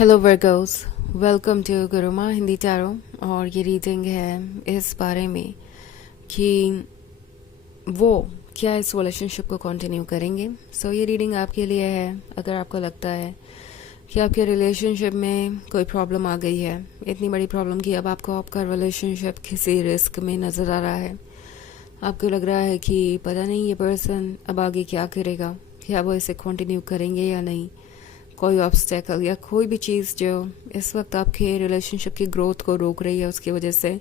Hello Virgos, welcome to Guruma Hindi tarot. और ये reading है इस बारे में कि वो क्या इस रिलेशनशिप को कंटिन्यू करेंगे। ये रीडिंग आपके लिए है अगर आपको लगता है कि आपके रिलेशनशिप में कोई प्रॉब्लम आ गई है, इतनी बड़ी प्रॉब्लम कि अब आपको आपका रिलेशनशिप किसी रिस्क में नज़र आ रहा है। आपको लग रहा है कि पता नहीं ये पर्सन अब आगे क्या करेगा, क्या वो इसे कंटिन्यू करेंगे या नहीं। कोई ऑब्स्टेकल या कोई भी चीज़ जो इस वक्त आपके रिलेशनशिप की ग्रोथ को रोक रही है, उसकी वजह से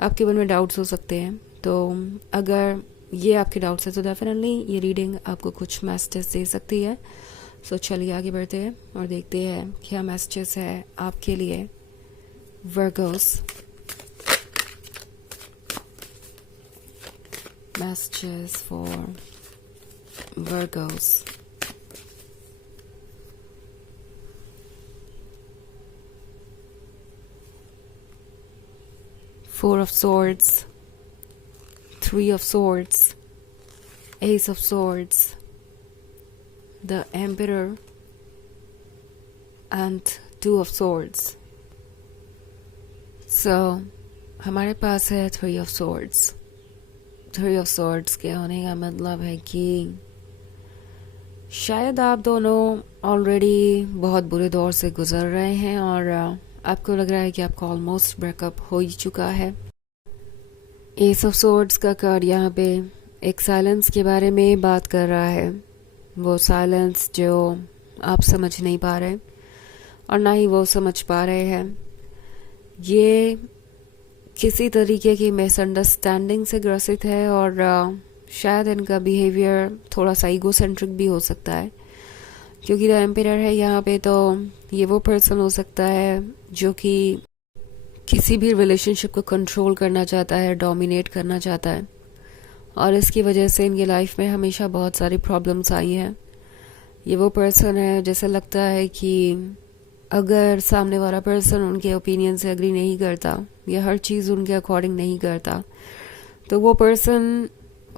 आपके मन में डाउट्स हो सकते हैं। तो अगर ये आपके डाउट्स है तो डेफिनेटली ये रीडिंग आपको कुछ मैसेजेस दे सकती है। चलिए आगे बढ़ते हैं और देखते हैं क्या मैसेजेस है आपके लिए Virgo's. Messages for Virgo's. Four of Swords, Three of Swords, Ace of Swords, the Emperor, and Two of Swords. हमारे पास है Three of Swords. Three of Swords के होने का मतलब है कि शायद आप दोनों ऑलरेडी बहुत बुरे दौर से गुजर रहे हैं और आपको लग रहा है कि आपका ऑलमोस्ट ब्रेकअप हो ही चुका है। एस ऑफ सोर्ड्स का कार्ड यहाँ पे एक साइलेंस के बारे में बात कर रहा है। वो साइलेंस जो आप समझ नहीं पा रहे और ना ही वो समझ पा रहे हैं। ये किसी तरीके की मिसअंडरस्टैंडिंग से ग्रसित है और शायद इनका बिहेवियर थोड़ा सा ईगोसेंट्रिक भी हो सकता है, क्योंकि द एम्परर है यहाँ पे। तो ये वो पर्सन हो सकता है जो कि किसी भी रिलेशनशिप को कंट्रोल करना चाहता है, डोमिनेट करना चाहता है, और इसकी वजह से इनकी लाइफ में हमेशा बहुत सारी प्रॉब्लम्स आई हैं। ये वो पर्सन है जैसे लगता है कि अगर सामने वाला पर्सन उनके ओपिनियन से एग्री नहीं करता या हर चीज़ उनके अकॉर्डिंग नहीं करता, तो वो पर्सन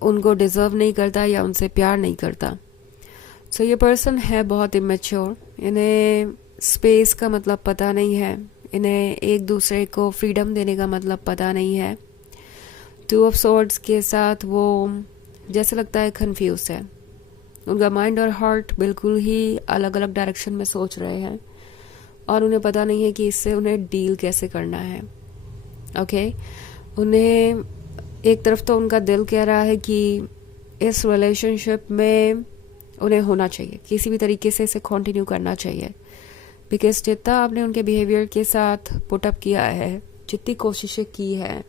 उनको डिज़र्व नहीं करता या उनसे प्यार नहीं करता। ये पर्सन है बहुत इमेच्योर। इन्हें स्पेस का मतलब पता नहीं है, इन्हें एक दूसरे को फ्रीडम देने का मतलब पता नहीं है। टू ऑफ सॉर्ड्स के साथ वो जैसे लगता है कंफ्यूज है। उनका माइंड और हार्ट बिल्कुल ही अलग अलग डायरेक्शन में सोच रहे हैं और उन्हें पता नहीं है कि इससे उन्हें डील कैसे करना है। ओके, उन्हें एक तरफ तो उनका दिल कह रहा है कि इस रिलेशनशिप में उन्हें होना चाहिए, किसी भी तरीके से इसे कंटिन्यू करना चाहिए, बिकॉज जितना आपने उनके बिहेवियर के साथ पुटअप किया है, जितनी कोशिशें की है,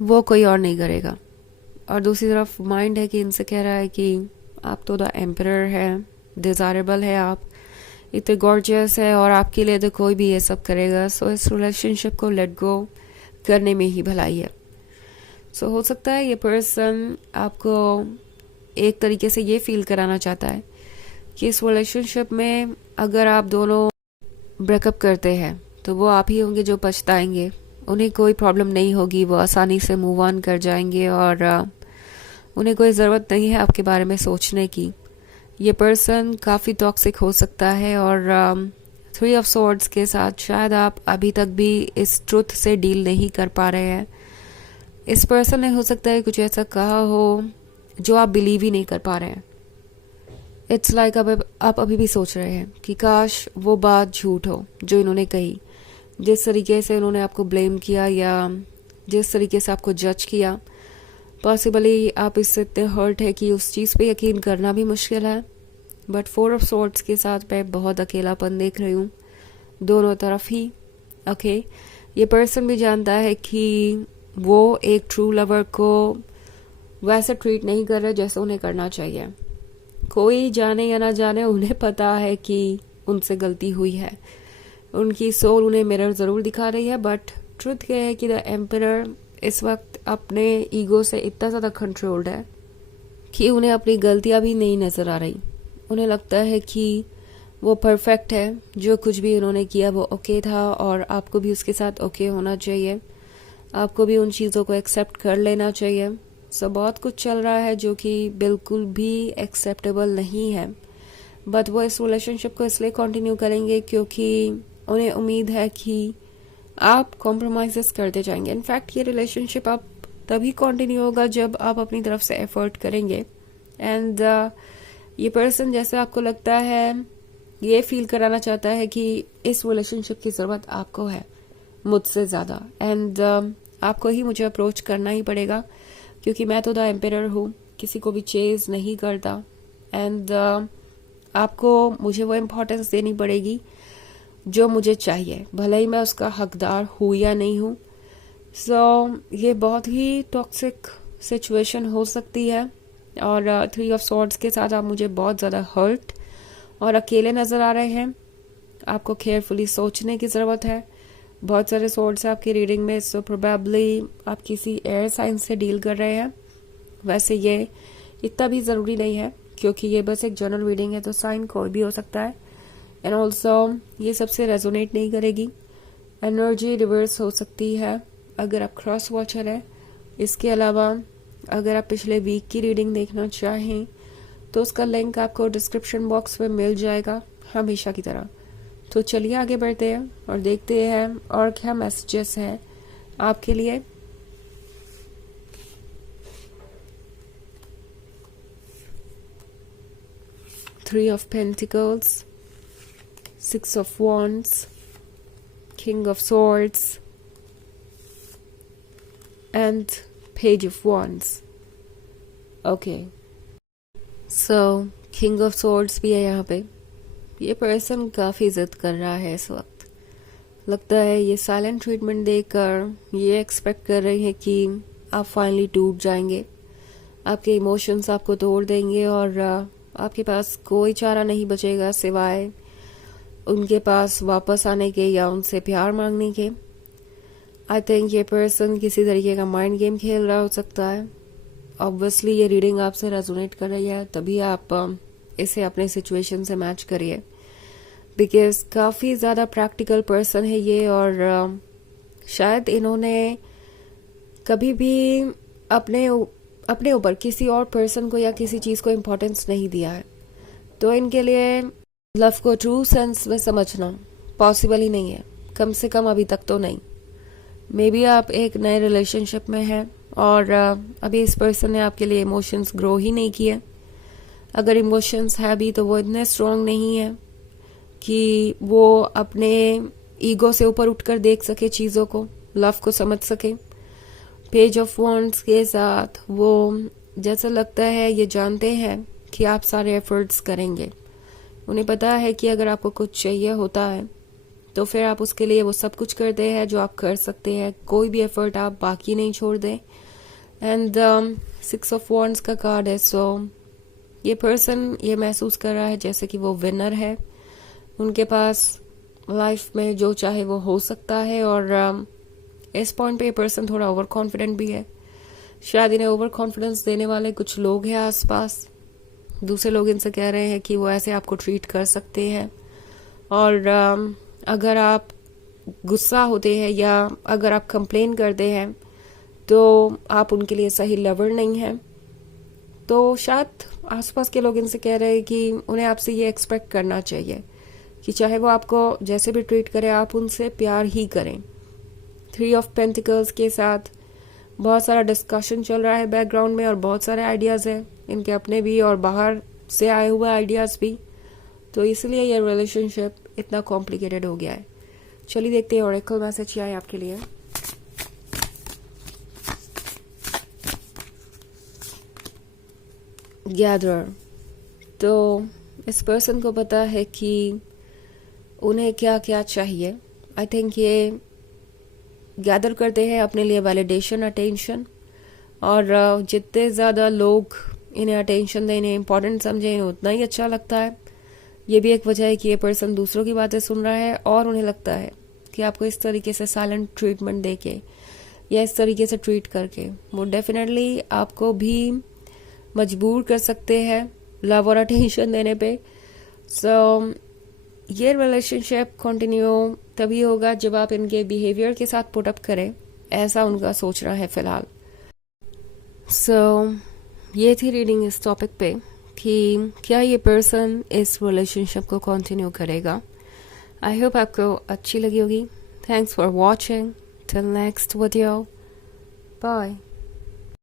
वो कोई और नहीं करेगा। और दूसरी तरफ माइंड है कि इनसे कह रहा है कि आप तो द एम्परर है, डिज़ायरेबल है, आप इतने गॉर्जियस है और आपके लिए तो कोई भी ये सब करेगा। इस रिलेशनशिप को लेट गो करने में ही भलाई है। हो सकता है ये पर्सन आपको एक तरीके से ये फील कराना चाहता है कि इस रिलेशनशिप में अगर आप दोनों ब्रेकअप करते हैं तो वो आप ही होंगे जो पछताएंगे। उन्हें कोई प्रॉब्लम नहीं होगी, वो आसानी से मूव ऑन कर जाएंगे और उन्हें कोई ज़रूरत नहीं है आपके बारे में सोचने की। ये पर्सन काफ़ी टॉक्सिक हो सकता है और थ्री ऑफ सॉर्ड्स के साथ शायद आप अभी तक भी इस ट्रुथ से डील नहीं कर पा रहे हैं। इस पर्सन ने हो सकता है कुछ ऐसा कहा हो जो आप बिलीव ही नहीं कर पा रहे हैं। इट्स लाइक आप अभी भी सोच रहे हैं कि काश वो बात झूठ हो जो इन्होंने कही। जिस तरीके से उन्होंने आपको ब्लेम किया या जिस तरीके से आपको जज किया, पॉसिबली आप इससे इतने हर्ट है कि उस चीज़ पे यकीन करना भी मुश्किल है। बट फोर ऑफ सॉर्ड्स के साथ मैं बहुत अकेलापन देख रही हूँ दोनों तरफ ही। ओके, ये पर्सन भी जानता है कि वो एक ट्रू लवर को वैसे ट्रीट नहीं कर रहे जैसे उन्हें करना चाहिए। कोई जाने या ना जाने, उन्हें पता है कि उनसे गलती हुई है। उनकी सोल उन्हें मिरर ज़रूर दिखा रही है, बट ट्रुथ ये है कि द एम्परर इस वक्त अपने ईगो से इतना ज़्यादा कंट्रोल्ड है कि उन्हें अपनी गलतियां भी नहीं नज़र आ रही। उन्हें लगता है कि वो परफेक्ट है, जो कुछ भी उन्होंने किया वो ओके था और आपको भी उसके साथ ओके होना चाहिए, आपको भी उन चीज़ों को एक्सेप्ट कर लेना चाहिए। बहुत कुछ चल रहा है जो कि बिल्कुल भी एक्सेप्टेबल नहीं है। बट वो इस रिलेशनशिप को इसलिए कंटिन्यू करेंगे क्योंकि उन्हें उम्मीद है कि आप कॉम्प्रोमाइजेस करते जाएंगे। इनफैक्ट ये रिलेशनशिप आप तभी कंटिन्यू होगा जब आप अपनी तरफ से एफर्ट करेंगे। एंड ये पर्सन, जैसे आपको लगता है, ये फील कराना चाहता है कि इस रिलेशनशिप की ज़रूरत आपको है मुझसे ज़्यादा, एंड आपको ही मुझे अप्रोच करना ही पड़ेगा क्योंकि मैं तो द एम्पेरर हूँ, किसी को भी चेज नहीं करता। एंड आपको मुझे वो इम्पोर्टेंस देनी पड़ेगी जो मुझे चाहिए, भले ही मैं उसका हकदार हूँ या नहीं हूँ। सो ये बहुत ही टॉक्सिक सिचुएशन हो सकती है। और 3 ऑफ सॉर्ड्स के साथ आप मुझे बहुत ज़्यादा हर्ट और अकेले नज़र आ रहे हैं। आपको केयरफुली सोचने की ज़रूरत है। बहुत सारे सॉर्ड्स है आपकी रीडिंग में, सो प्रोबेबली आप किसी एयर साइन से डील कर रहे हैं। वैसे ये इतना भी ज़रूरी नहीं है क्योंकि ये बस एक जनरल रीडिंग है, तो साइन कोई भी हो सकता है। एंड ऑल्सो ये सबसे रेजोनेट नहीं करेगी, एनर्जी रिवर्स हो सकती है अगर आप क्रॉस वॉचर है। इसके अलावा अगर आप पिछले वीक की रीडिंग देखना चाहें तो उसका लिंक आपको डिस्क्रिप्शन बॉक्स में मिल जाएगा हमेशा की तरह। तो चलिए आगे बढ़ते हैं और देखते हैं और क्या मैसेजेस हैं आपके लिए। Three of Pentacles, Six of Wands, King of Swords and Page of Wands. Okay. So, King of Swords भी है यहाँ पे। ये पर्सन काफ़ी जिद कर रहा है इस वक्त। लगता है ये साइलेंट ट्रीटमेंट देकर ये एक्सपेक्ट कर रहे हैं कि आप फाइनली टूट जाएंगे, आपके इमोशंस आपको तोड़ देंगे और आपके पास कोई चारा नहीं बचेगा सिवाय उनके पास वापस आने के या उनसे प्यार मांगने के। आई थिंक ये पर्सन किसी तरीके का माइंड गेम खेल रहा हो सकता है। ऑब्वियसली ये रीडिंग आपसे रेजोनेट कर रही है, तभी आप इसे अपने सिचुएशन से मैच करिए, बिकॉज काफ़ी ज़्यादा प्रैक्टिकल पर्सन है ये। और शायद इन्होंने कभी भी अपने ऊपर किसी और पर्सन को या किसी चीज़ को इम्पोर्टेंस नहीं दिया है, तो इनके लिए लव को ट्रू सेंस में समझना पॉसिबल ही नहीं है, कम से कम अभी तक तो नहीं। मे बी आप एक नए रिलेशनशिप में हैं और अभी इस पर्सन ने आपके लिए इमोशंस ग्रो ही नहीं किए। अगर इमोशंस है भी तो वो इतने स्ट्रॉन्ग नहीं है कि वो अपने ईगो से ऊपर उठकर देख सके चीज़ों को, लव को समझ सके। पेज ऑफ वॉन्ड्स के साथ वो जैसा लगता है ये जानते हैं कि आप सारे एफर्ट्स करेंगे। उन्हें पता है कि अगर आपको कुछ चाहिए होता है तो फिर आप उसके लिए वो सब कुछ करते हैं जो आप कर सकते हैं, कोई भी एफर्ट आप बाकी नहीं छोड़ दें। एंड 6 ऑफ वॉन्ड्स का कार्ड है। सो ये पर्सन ये महसूस कर रहा है जैसे कि वो विनर है, उनके पास लाइफ में जो चाहे वो हो सकता है। और इस पॉइंट पे ये पर्सन थोड़ा ओवर कॉन्फिडेंट भी है। शायद इन्हें ओवर कॉन्फिडेंस देने वाले कुछ लोग हैं आसपास। दूसरे लोग इनसे कह रहे हैं कि वो ऐसे आपको ट्रीट कर सकते हैं, और अगर आप गुस्सा होते हैं या अगर आप कंप्लेन करते हैं तो आप उनके लिए सही लवर नहीं हैं। तो शायद आसपास के लोग इनसे कह रहे हैं कि उन्हें आपसे ये एक्सपेक्ट करना चाहिए कि चाहे वो आपको जैसे भी ट्रीट करे आप उनसे प्यार ही करें। 3 ऑफ पेंटिकल्स के साथ बहुत सारा डिस्कशन चल रहा है बैकग्राउंड में और बहुत सारे आइडियाज़ हैं, इनके अपने भी और बाहर से आए हुए आइडियाज़ भी। तो इसलिए ये रिलेशनशिप इतना कॉम्प्लिकेटेड हो गया है। चलिए देखते हैं ओरेकल मैसेज क्या है आपके लिए। गैदरर, तो इस पर्सन को पता है कि उन्हें क्या क्या चाहिए। आई थिंक ये गैदर करते हैं अपने लिए वैलिडेशन, अटेंशन, और जितने ज़्यादा लोग इन्हें अटेंशन दें, इन्हें इम्पोर्टेंट समझें, उतना ही अच्छा लगता है। ये भी एक वजह है कि ये पर्सन दूसरों की बातें सुन रहा है और उन्हें लगता है कि आपको इस तरीके से साइलेंट ट्रीटमेंट देके या इस तरीके से ट्रीट करके वो डेफिनेटली आपको भी मजबूर कर सकते हैं लव और अटेंशन देने पे। सो ये रिलेशनशिप कंटिन्यू तभी होगा जब आप इनके बिहेवियर के साथ पुट अप करें, ऐसा उनका सोचना है फिलहाल। सो ये थी रीडिंग इस टॉपिक पे कि क्या ये पर्सन इस रिलेशनशिप को कंटिन्यू करेगा। आई होप आपको अच्छी लगी होगी। Thanks for watching. Till next video, bye.